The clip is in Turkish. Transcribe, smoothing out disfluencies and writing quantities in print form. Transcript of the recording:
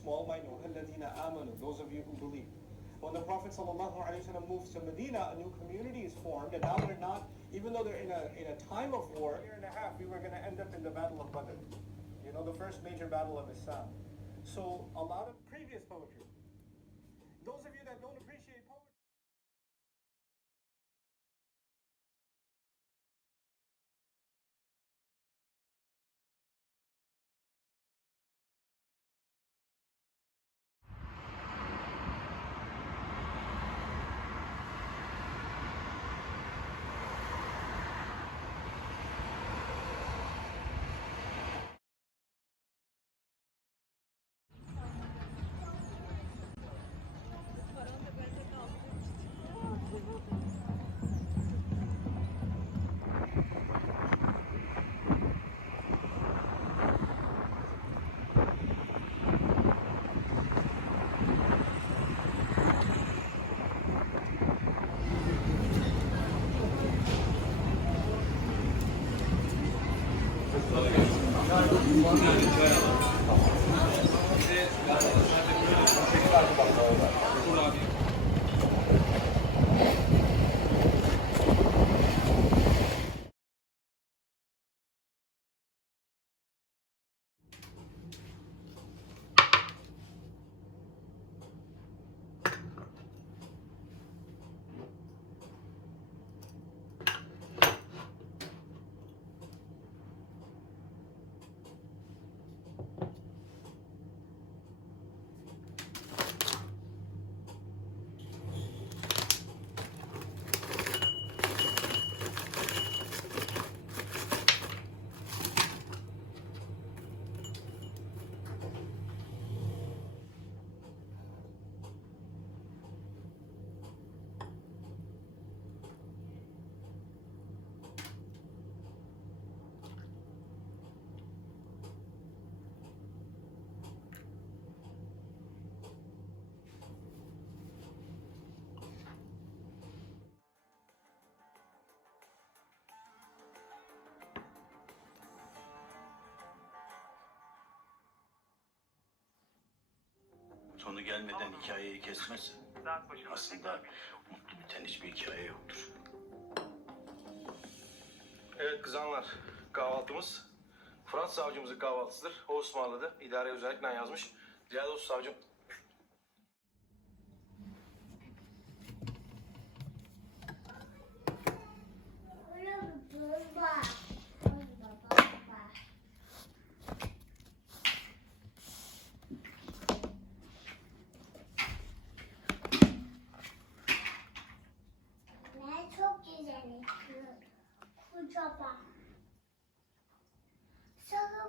small minority, الَّذِينَ آمَنُوا, those of you who believe. When the Prophet ﷺ moves to Medina, a new community is formed, and now they're not, even though they're in a time of war, a year and a half, we were going to end up in the Battle of Badr. You know, the first major battle of Islam. So a lot of previous poetry. Those of you that don't appreciate poetry, Sonu gelmeden hikayeyi kesmez. Aslında mutlu biten hiçbir hikaye yoktur. Evet kızanlar, kahvaltımız Fransız savcımızın kahvaltısıdır. O ısmarladı. İdareye özellikle yazmış. Ziyade olsun savcım. Çok güzel. Kocaman. Sarı